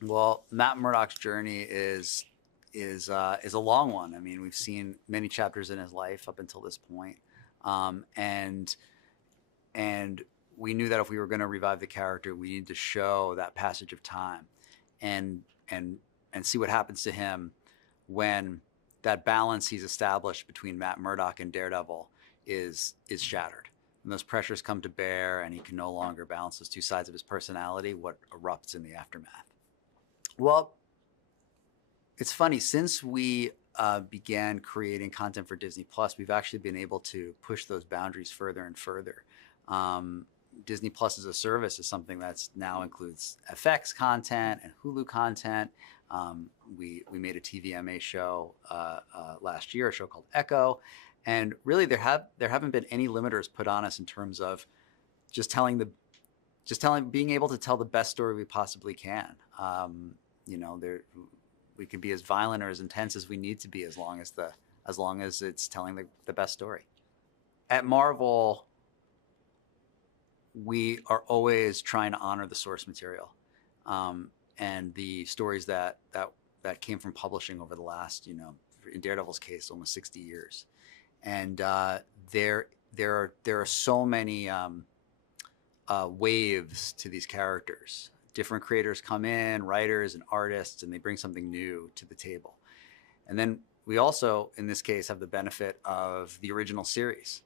Well, Matt Murdock's journey is a long one. I mean, we've seen many chapters in his life up until this point, um, and and we knew that if we were going to revive the character, we needed to show that passage of time, and and and see what happens to him when that balance he's established between Matt Murdock and Daredevil is shattered. When those pressures come to bear, and he can no longer balance those two sides of his personality, what erupts in the aftermath? Well, it's funny, since we began creating content for Disney Plus, we've actually been able to push those boundaries further and further. Um, Disney Plus as a service is something that's now includes FX content and Hulu content. We made a TVMA show last year, a show called Echo, and really there haven't been any limiters put on us in terms of just telling the just telling being able to tell the best story we possibly can. There we can be as violent or as intense as we need to be, as long as it's telling the best story. At Marvel, we are always trying to honor the source material, and the stories that came from publishing over the last, in Daredevil's case, almost 60 years. And there are so many waves to these characters. Different creators come in, writers and artists, and they bring something new to the table. And then we also, in this case, have the benefit of the original series,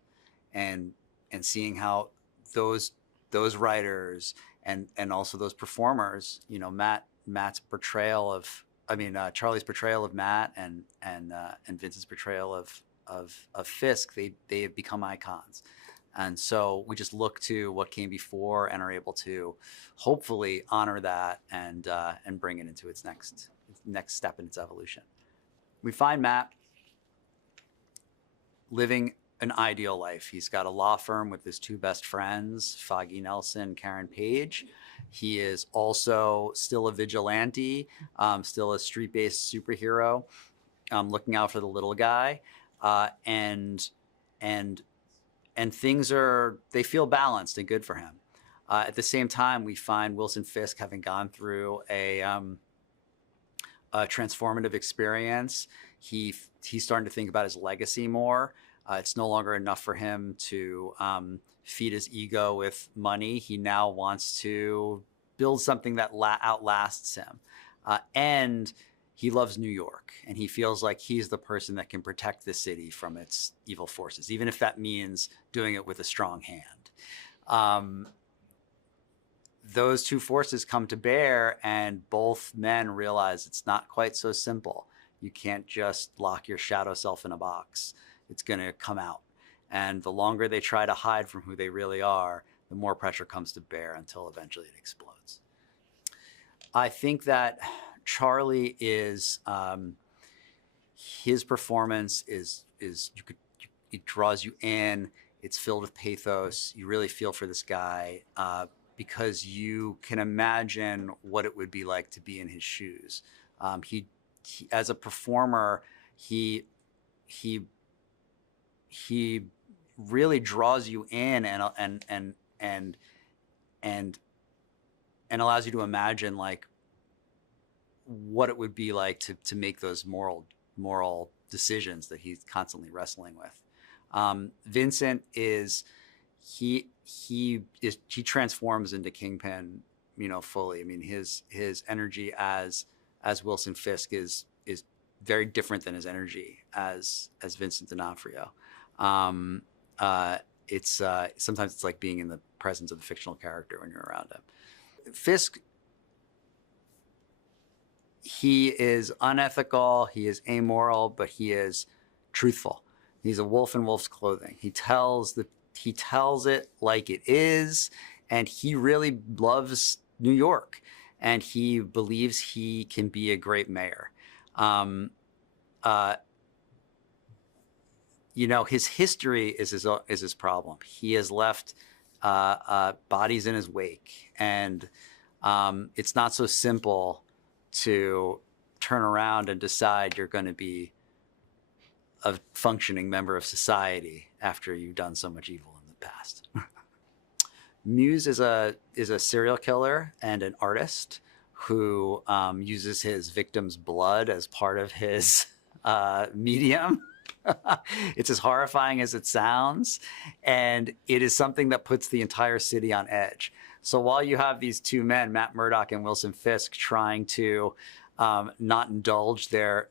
and seeing how those those writers and also those performers, Matt's portrayal of, Charlie's portrayal of Matt, and Vince's portrayal of Fisk, they have become icons. And so we just look to what came before and are able to hopefully honor that and bring it into its next step in its evolution. We find Matt living an ideal life. He's got a law firm with his two best friends, Foggy Nelson, Karen Page. He is also still a vigilante, still a street-based superhero, looking out for the little guy, and things they feel balanced and good for him. At the same time, we find Wilson Fisk having gone through a transformative experience. He's starting to think about his legacy more. It's no longer enough for him to feed his ego with money. He now wants to build something that outlasts him. And he loves New York, and he feels like he's the person that can protect the city from its evil forces, even if that means doing it with a strong hand. Those two forces come to bear, and both men realize it's not quite so simple. You can't just lock your shadow self in a box. It's going to come out. And the longer they try to hide from who they really are, the more pressure comes to bear until eventually it explodes. I think that Charlie is, his performance it draws you in. It's filled with pathos. You really feel for this guy, because you can imagine what it would be like to be in his shoes. He as a performer, he really draws you in and allows you to imagine like what it would be like to make those moral decisions that he's constantly wrestling with. Vincent he transforms into Kingpin, fully. I mean, his energy as Wilson Fisk is very different than his energy as Vincent D'Onofrio. It's sometimes it's like being in the presence of the fictional character when you're around him. Fisk, he is unethical, he is amoral, but he is truthful. He's a wolf in wolf's clothing. He tells it like it is, and he really loves New York, and he believes he can be a great mayor. His history is his problem. He has left bodies in his wake, and it's not so simple to turn around and decide you're going to be a functioning member of society after you've done so much evil in the past. Muse is a serial killer and an artist who uses his victim's blood as part of his medium. It's as horrifying as it sounds, and it is something that puts the entire city on edge. So while you have these two men, Matt Murdock and Wilson Fisk, trying to not indulge their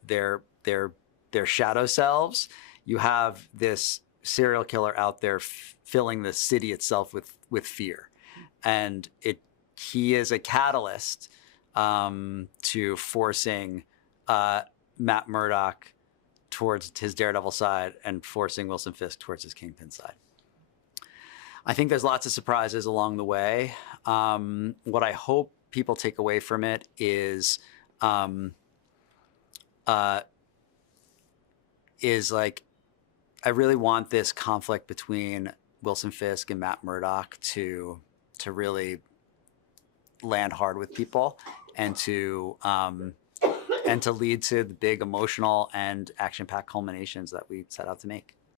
shadow selves, you have this serial killer out there filling the city itself with fear, and he is a catalyst to forcing Matt Murdock towards his Daredevil side and forcing Wilson Fisk towards his Kingpin side. I think there's lots of surprises along the way. What I hope people take away from it is like, I really want this conflict between Wilson Fisk and Matt Murdock to really land hard with people, and to lead to the big emotional and action-packed culminations that we set out to make.